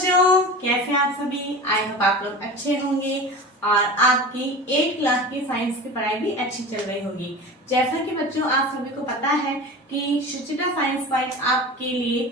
बच्चों, कैसे आप सभी। आई होप आप लोग अच्छे होंगे और आपकी 8 क्लास की साइंस की पढ़ाई भी अच्छी चल रही होगी। जैसा कि बच्चों आप सभी को पता है कि शुचिता साइंस पॉइंट आपके लिए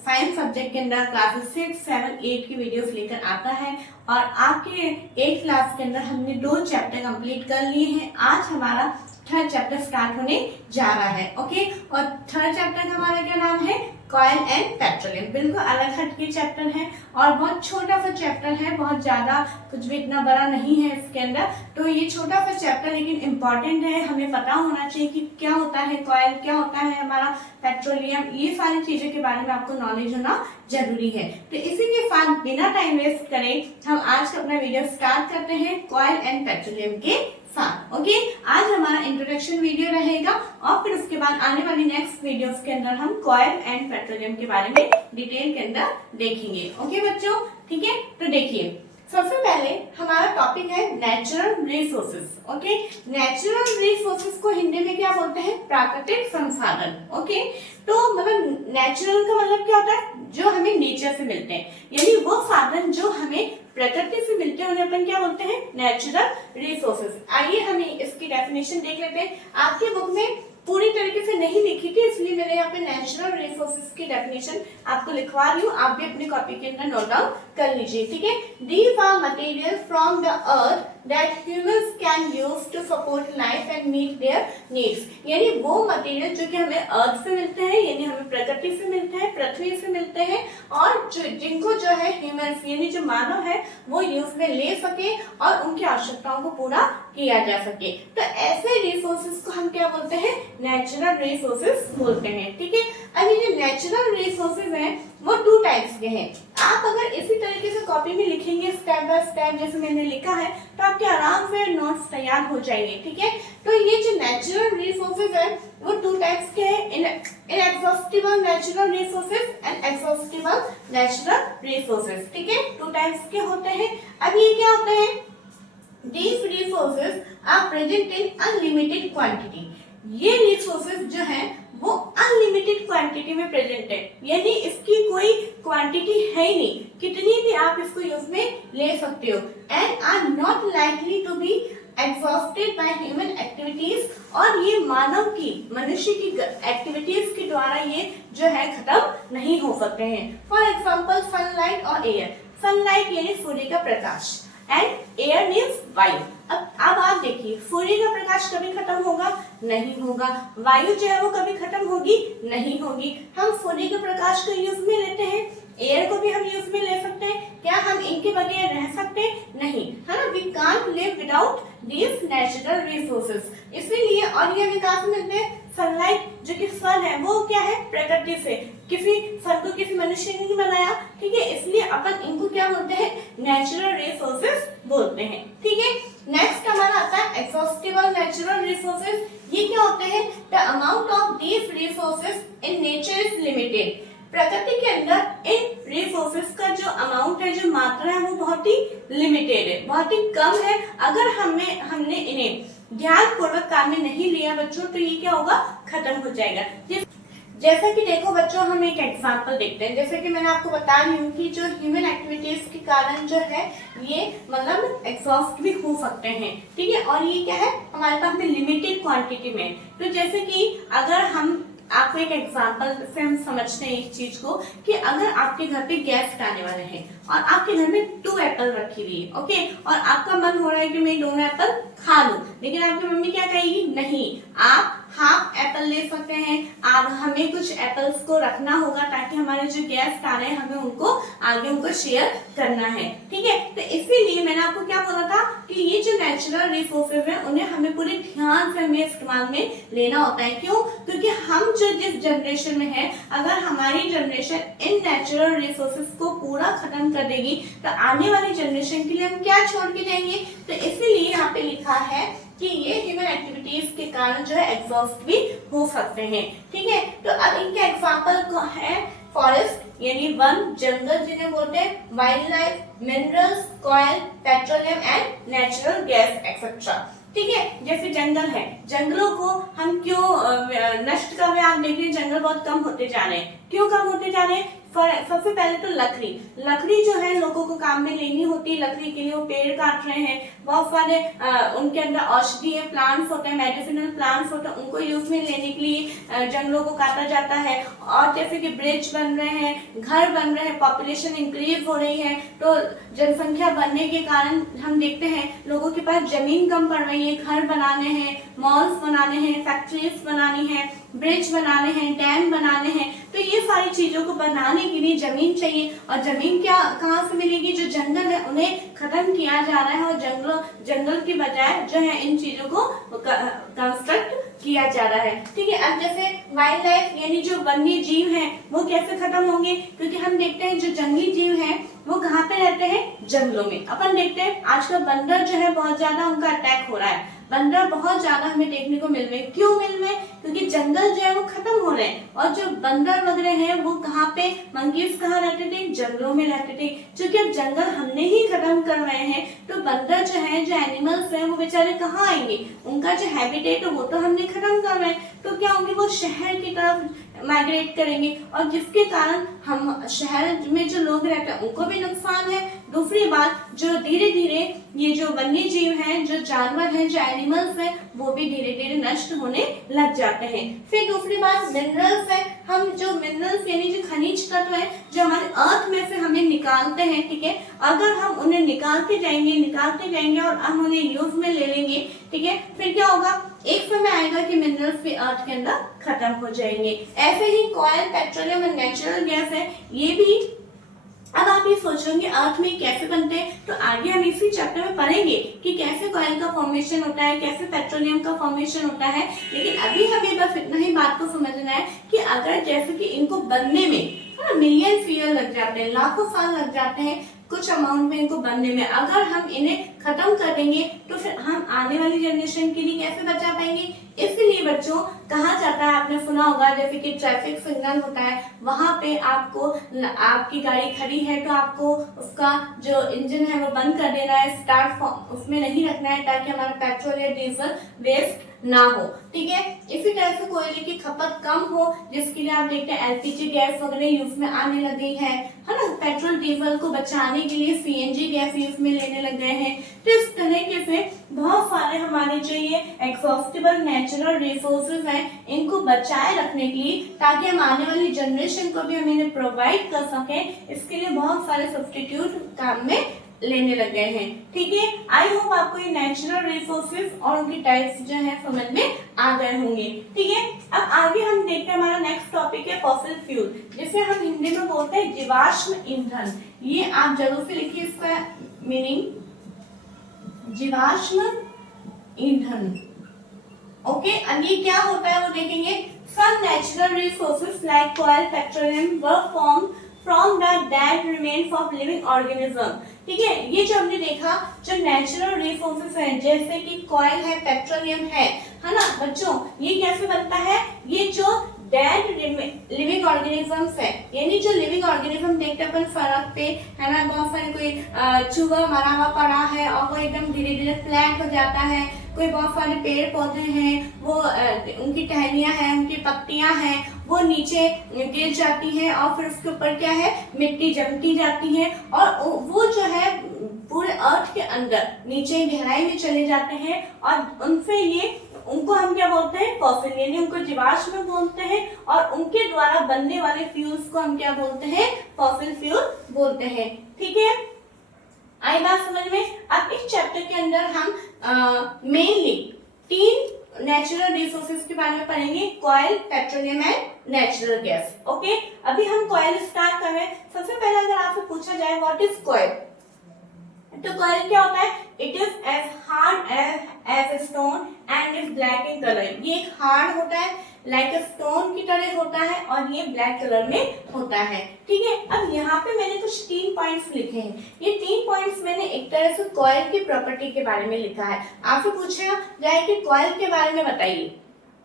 साइंस सब्जेक्ट के अंदर क्लासेस 6, 7, 8 की वीडियोस लेकर आता है और आपके 8 क्लास के अंदर हमने 2 चैप्टर कंप्लीट कर लिए हैं। आज हमारा थर्ड चैप्टर स्टार्ट होने जा रहा है। ओके, और थर्ड चैप्टर का हमारा क्या नाम है? Coil and petroleum. बिल्कुल अलग हटके चैप्टर है और बहुत छोटा सा चैप्टर है, बहुत ज्यादा कुछ भी इतना बड़ा नहीं है इसके अंदर। तो ये छोटा सा चैप्टर लेकिन इम्पोर्टेंट है, हमें पता होना चाहिए कि क्या होता है कॉइल, क्या होता है हमारा पेट्रोलियम, ये सारी चीजों के बारे में आपको नॉलेज होना जरूरी है। तो इसी के साथ बिना टाइम वेस्ट करें हम आज का अपना वीडियो स्टार्ट करते हैं कॉइल एंड पेट्रोलियम के साथ। ओके, आज हमारा इंट्रोडक्शन वीडियो रहेगा और फिर उसके बाद आने वाली नेक्स्ट वीडियोस के अंदर हम कॉइल एंड पेट्रोलियम के बारे में डिटेल के अंदर देखेंगे। ओके बच्चों, ठीक है। तो देखिए, सबसे पहले हमारा टॉपिक है natural resources. Okay, natural resources को हिंदी में क्या बोलते हैं? प्राकृतिक संसाधन। ओके, तो मतलब नेचुरल का मतलब क्या होता है? जो हमें नेचर से मिलते हैं, यानी वो साधन जो हमें प्रकृति से मिलते हैं उन्हें अपन क्या बोलते हैं? Natural resources. आइए हम इसकी डेफिनेशन देख लेते हैं। आपके बुक में पूरी तरीके से नहीं लिखी थी, इसलिए मैंने यहाँ पे नेचुरल रिसोर्सेज की डेफिनेशन आपको लिखवा रही हूँ। आप भी अपनी कॉपी के अंदर नोट डाउन कर लीजिए, ठीक है। These are materials from the earth that humans can use to support life and meet their needs। यानी वो मटेरियल जो कि हमें अर्थ से मिलते हैं, यानी हमें प्रकृति से मिलते हैं, पृथ्वी से मिलते हैं और जिनको जो है ह्यूमंस यानी जो मानव है वो यूज में ले सके और उनकी आवश्यकताओं को पूरा किया जा सके। तो ऐसे रिसोर्सेज को हम क्या बोलते हैं? नेचुरल रिसोर्सेज बोलते हैं, ठीक है। अब ये जो नेचुरल रिसोर्सेज हैं वो 2 टाइप्स के हैं। आप अगर इसी तरीके से कॉपी में लिखेंगे स्टेप बाय स्टेप जैसे मैंने लिखा है तो आपके आराम से नोट्स तैयार हो जाएंगे, ठीक है। तो ये जो नेचुरल रिसोर्सेज है वो 2 टाइप्स के हैं, inexhaustible natural resources and exhaustible natural resources, ठीक है। 2 टाइप्स के होते हैं। अब ये क्या होते हैं? These resources are present in unlimited quantity। ये रिसोर्सेज जो है वो अनलिमिटेड क्वांटिटी में प्रेजेंट है, यानी इसकी कोई क्वांटिटी है ही नहीं, कितनी भी आप इसको यूज में ले सकते हो। And are not likely to be exhausted by human activities, और ये मानव की, मनुष्य की एक्टिविटीज के द्वारा ये जो है खत्म नहीं हो सकते हैं। फॉर एग्जाम्पल सनलाइट और एयर। सनलाइट यानी सूर्य का प्रकाश एंड एयर मीन्स वायु। अब आप देखिए, सूर्य का प्रकाश कभी खत्म होगा? नहीं होगा। वायु जो है वो कभी खत्म होगी? नहीं होगी। हम सूर्य के प्रकाश को यूज में लेते हैं, एयर को भी हम यूज में ले सकते हैं। क्या हम इनके बगैर रह सकते? नहीं, है ना। We can't live without these natural resources. इसीलिए, और ये विकास मिलते हैं। सनलाइट जो कि सन है वो क्या है? प्रकृति से, किसी सन को किसी मनुष्य ने नहीं बनाया, ठीक है। इसलिए अपन इनको क्या बोलते हैं? नेचुरल रिसोर्सेज बोलते हैं, ठीक है। नेक्स्ट हमारा आता है एग्जॉस्टिबल नेचुरल रिसोर्सेज। ये क्या होते हैं? The amount of these resources in nature is limited. प्रकृति के अंदर इन रिसोर्सेज का जो अमाउंट है, जो मात्रा है वो बहुत ही लिमिटेड है, बहुत ही कम है। अगर हमने इन्हें ध्यान पूर्वक काम में नहीं लिया बच्चों तो ये क्या होगा? खत्म हो जाएगा। जैसा कि देखो बच्चों, हम एक एग्जांपल देखते हैं। जैसे कि मैंने आपको बता रही हूँ कि जो ह्यूमन एक्टिविटीज के कारण जो है ये मतलब एग्जॉस्ट भी हो सकते हैं, ठीक है। और ये क्या है? हमारे पास में लिमिटेड क्वांटिटी में। तो जैसे कि अगर हम आपको एक एग्जांपल से हम समझते हैं इस चीज को कि अगर आपके घर पे गेस्ट आने वाले हैं और आपके घर में 2 एप्पल रखी हुई है, ओके, और आपका मन हो रहा है कि मैं दोनों एप्पल खा लूं, लेकिन आपकी मम्मी क्या कहेगी? नहीं, आप हाफ एप्पल ले सकते हैं। आप हमें कुछ एप्पल्स को रखना होगा ताकि हमारे जो गेस्ट आ रहे हैं हमें उनको आगे उनको शेयर करना है, ठीक है। तो इसीलिए मैंने आपको क्या बोला था कि ये जो नेचुरल रिसोर्सेज है उन्हें हमें पूरे ध्यान से हमें इस्तेमाल में लेना होता है। क्यों? क्योंकि हम जो जिस जनरेशन में है, अगर हमारी जनरेशन इन नेचुरल रिसोर्सेज को पूरा खत्म कर देगी तो आने वाली जनरेशन के लिए हम क्या छोड़ के जाएंगे? तो इसीलिए यहाँ पे लिखा है कि ये ह्यूमन एक्टिविटीज के कारण जो है एग्जॉस्ट भी हो सकते हैं, ठीक है। तो अब इनके एग्जांपल को है फॉरेस्ट यानी वन, जंगल जिन्हें बोलते हैं, wild life, minerals, coil, petroleum and natural gas etcetera, ठीक है। जैसे जंगल है, जंगलों को हम क्यों नष्ट कर रहे हैं? आप देख रहे हैं जंगल बहुत कम होते जा रहे हैं। क्यों कम होते जा रहे हैं? सबसे पहले तो लकड़ी जो है लोगों को काम में लेनी होती है, लकड़ी के लिए वो पेड़ काट रहे हैं, बहुत सारे उनके अंदर औषधीय प्लांट्स होते हैं, मेडिसिनल प्लांट्स होते हैं, उनको यूज में लेने के लिए जंगलों को काटा जाता है। और जैसे कि ब्रिज बन रहे हैं, घर बन रहे हैं, पॉपुलेशन इंक्रीज हो रही है, तो जनसंख्या बढ़ने के कारण हम देखते हैं लोगों के पास जमीन कम पड़ रही है, घर बनाने हैं, मॉल्स बनाने हैं, फैक्ट्रीज बनानी है, ब्रिज बनाने हैं, डैम बनाने हैं, तो ये सारी चीजों को बनाने के लिए जमीन चाहिए। और जमीन क्या कहाँ से मिलेगी? जो जंगल है उन्हें खत्म किया जा रहा है और जंगल की बजाय जो है इन चीजों को कंस्ट्रक्ट किया जा रहा है। ठीक है, अब जैसे वाइल्ड लाइफ यानी जो वन्य जीव हैं वो कैसे खत्म होंगे? क्योंकि हम देखते हैं जो जंगली जीव हैं वो कहाँ पे रहते हैं? जंगलों में। अपन देखते हैं आजकल बंदर जो है बहुत ज्यादा उनका अटैक हो रहा है, बंदर बहुत ज्यादा हमें देखने को मिल रहे हैं। क्यों मिल रहे हैं? क्योंकि जंगल जो है वो खत्म हो रहे हैं और जो बंदर वगैरह हैं वो कहाँ पे, मंकीज कहाँ रहते थे? जंगलों में रहते थे। क्योंकि अब जंगल हमने ही खत्म कर रहे हैं तो बंदर जो है, जो एनिमल्स हैं वो बेचारे कहाँ आएंगे? उनका जो हैबिटेट है वो तो हमने खत्म कर रहे हैं, तो क्या होंगे? वो शहर की तरफ माइग्रेट करेंगे और जिसके कारण हम शहर में जो लोग रहते हैं उनको भी नुकसान है। दूसरी बात, जो धीरे धीरे ये जो वन्य जीव हैं, जो जानवर हैं, जो एनिमल्स हैं, वो भी धीरे धीरे नष्ट होने लग जाते हैं। फिर दूसरी बात मिनरल्स है, हम जो मिनरल्स यानी जो खनिज तत्व है जो हमारे अर्थ में से हमें निकालते हैं, ठीक है, अगर हम उन्हें निकालते जाएंगे और हम उन्हें यूज में ले लेंगे, ठीक है, फिर क्या होगा? एक समय आएगा कि मिनरल्स भी अर्थ के अंदर खत्म हो जाएंगे। ऐसे ही कॉयल, पेट्रोलियम और नेचुरल गैस है, ये भी। अब आप ये सोचोगे अर्थ में कैसे बनते हैं, तो आगे हम इसी चैप्टर में पढ़ेंगे कि कैसे कॉयल का फॉर्मेशन होता है, कैसे पेट्रोलियम का फॉर्मेशन होता है। लेकिन अभी हमें बस इतना ही बात को समझना है कि अगर जैसे कि इनको बनने में मिलियन ईयर लग जाते हैं, लाखों साल लग जाते हैं कुछ अमाउंट में इनको बनने में, अगर हम इन्हें खत्म कर देंगे तो फिर हम आने वाली जनरेशन के लिए कैसे बचा पाएंगे? इसलिए बच्चों कहा जाता है, आपने सुना होगा, जैसे कि ट्रैफिक सिग्नल होता है, वहां पे आपको, आपकी गाड़ी खड़ी है तो आपको उसका जो इंजन है वो बंद कर देना है, स्टार्ट उसमें नहीं रखना है, ताकि हमारा पेट्रोल या डीजल वेस्ट ना हो। ठीक है, इसी तरह से कोयले की खपत कम हो, जिसके लिए आप देखते हैं एलपीजी गैस वगैरह यूज में आने लग गई है ना। पेट्रोल डीजल को बचाने के लिए सीएनजी गैस यूज में लेने लग गए हैं। तो इस तरीके से बहुत सारे हमारे जो ये एक्सॉस्टेबल नेचुरल रिसोर्सेज हैं, इनको बचाए रखने के लिए, ताकि हम आने वाली जनरेशन को भी हम इन्हें प्रोवाइड कर सकें, इसके लिए बहुत सारे सब्स्टिट्यूट काम में लेने लग गए हैं। ठीक है, आई होप आपको ये नेचुरल रिसोर्सेज और उनकी टाइप्स जो है समझ में आ गए होंगे। ठीक है, अब आगे हम देखते हैं, हमारा नेक्स्ट टॉपिक है फॉसिल फ्यूल, जिसे हम हिंदी में बोलते हैं जीवाश्म ईंधन। ये आप जरूर से लिखिए इसका मीनिंग, जीवाश्म ईंधन। ओके, अब ये क्या होता है वो देखेंगे। Some natural resources like oil, petroleum were formed from the dead remains of living organism. ठीक है, ये जो हमने देखा, जो नेचुरल रिसोर्सेज हैं जैसे कि कॉयल है, पेट्रोलियम है ना बच्चों, ये कैसे बनता है? ये जो डेड लिविंग ऑर्गेनिजम्स है, यानी जो लिविंग ऑर्गेनिज्म देखते अपन सड़क पे है ना, बहुत सारे कोई चूहा मरा हुआ पड़ा है और वो एकदम धीरे धीरे फ्लैट हो जाता है, कोई बहुत सारे पेड़ पौधे हैं, वो उनकी टहनियां हैं, उनकी पत्तियां हैं, वो नीचे गिर जाती हैं और फिर उसके ऊपर क्या है, मिट्टी जमती जाती है और वो जो है पूरे अर्थ के अंदर नीचे गहराई में चले जाते हैं और उनसे ये, उनको हम क्या बोलते हैं? फॉसिल, यानी उनको जीवाश्म बोलते हैं और उनके द्वारा बनने वाले फ्यूल्स को हम क्या बोलते हैं? फॉसिल फ्यूल बोलते हैं। ठीक है, आई बात समझ में? अब इस चैप्टर के अंदर हम मेनली 3 नेचुरल रिसोर्सेज के बारे में पढ़ेंगे, coil, petroleum and natural gas. Okay, अभी हम कॉयल स्टार्ट कर रहे हैं। सबसे पहले अगर आपसे पूछा जाए व्हाट इज कॉयल, तो कॉयल क्या होता है? It is as hard as stone and is black in colour. ये एक हार्ड होता है, लाइक स्टोन की तरह होता है और ये ब्लैक कलर में होता है। ठीक है, अब यहाँ पे मैंने कुछ 3 पॉइंट्स लिखे हैं। ये 3 पॉइंट्स मैंने एक तरह से कॉयल की प्रॉपर्टी के बारे में लिखा है। आपसे पूछा जाए कि कॉयल के बारे में बताइए,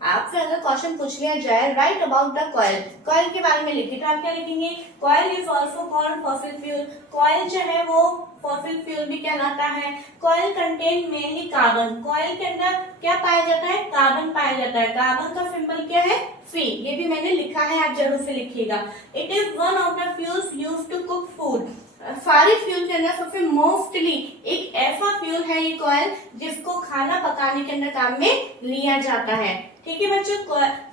आपसे अगर क्वेश्चन पूछ लिया जाए right about the coil, coil के बारे में लिखिए, तो आप क्या लिखेंगे? Coil is also called fossil fuel. Coil जो है वो फॉसिल फ्यूल भी कहलाता है। Coil contain mainly carbon, coil के अंदर क्या पाया जाता है? कार्बन पाया जाता है। कार्बन का सिंबल क्या है? फी। ये भी मैंने लिखा है, आप जरूर से लिखिएगा। It is one of the fuels used to cook food. सारे फ्यूल के अंदर सबसे मोस्टली एक ऐसा फ्यूल है ये कॉइल जिसको खाना पकाने के अंदर काम में लिया जाता है। ठीक है बच्चों,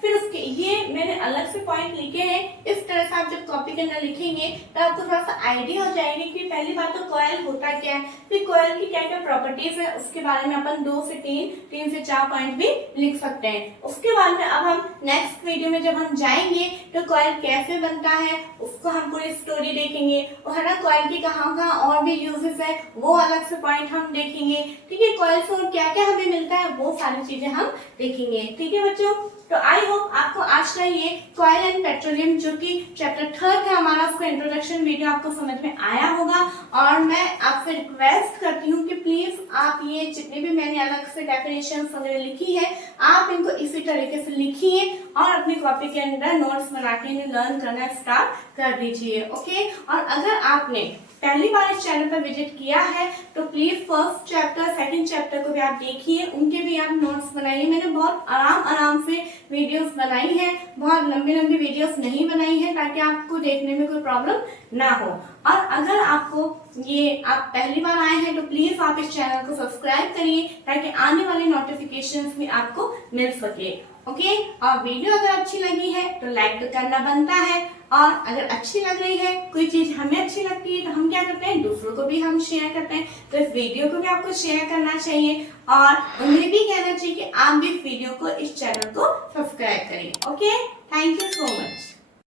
फिर उसके ये मैंने अलग से पॉइंट लिखे हैं। इस तरह से आप जब कॉपी के अंदर लिखेंगे तो आपको थोड़ा सा आइडिया हो जाएगी कि पहली बात तो कॉइल होता क्या है, फिर कॉइल की क्या क्या प्रॉपर्टीज है, उसके बारे में अपन 2 से 3 से 4 पॉइंट भी लिख सकते हैं। उसके बाद में अब हम नेक्स्ट वीडियो में जब हम जाएंगे तो कॉइल कैसे बनता है उसको हम पूरी स्टोरी देखेंगे, और है ना कॉइल की कहाँ कहाँ और भी यूजेस है वो अलग से पॉइंट हम देखेंगे। ठीक है, कॉइल से और क्या क्या हमें मिलता है वो सारी चीजें हम देखेंगे। ठीक है बच्चों, तो आई होप आपको आज का ये कॉइल एंड पेट्रोलियम जो कि चैप्टर 3 है हमारा, उसका इंट्रोडक्शन वीडियो आपको समझ में आया होगा। और मैं आपसे रिक्वेस्ट करती हूँ कि प्लीज आप ये जितने भी मैंने अलग से डेफिनेशन वगैरह लिखी है आप इनको इसी तरीके से लिखिए और अपनी कॉपी के अंदर नोट्स बना के इन्हें लर्न करना स्टार्ट कर दीजिए। ओके, और अगर आपने पहली बार इस चैनल पर विजिट किया है तो please first chapter second chapter को भी आप देखिए, उनके भी आप नोट्स बनाइए। मैंने बहुत आराम से वीडियोस बनाई है, बहुत लंबी वीडियोस नहीं बनाई है ताकि आपको देखने में कोई प्रॉब्लम ना हो। और अगर आपको ये आप पहली बार आए हैं तो प्लीज आप इस चैनल को सब्सक्राइब करिए ताकि आने वाले नोटिफिकेशंस भी आपको मिल सके। ओके, और वीडियो अगर अच्छी लगी है तो लाइक तो करना बनता है, और अगर अच्छी लग रही है कोई चीज हमें अच्छी लगती है तो हम क्या करते हैं दूसरों को भी हम शेयर करते हैं। तो इस वीडियो को भी आपको शेयर करना चाहिए और उन्हें भी कहना चाहिए कि आप भी इस वीडियो को इस चैनल को सब्सक्राइब करें। Okay, thank you so much.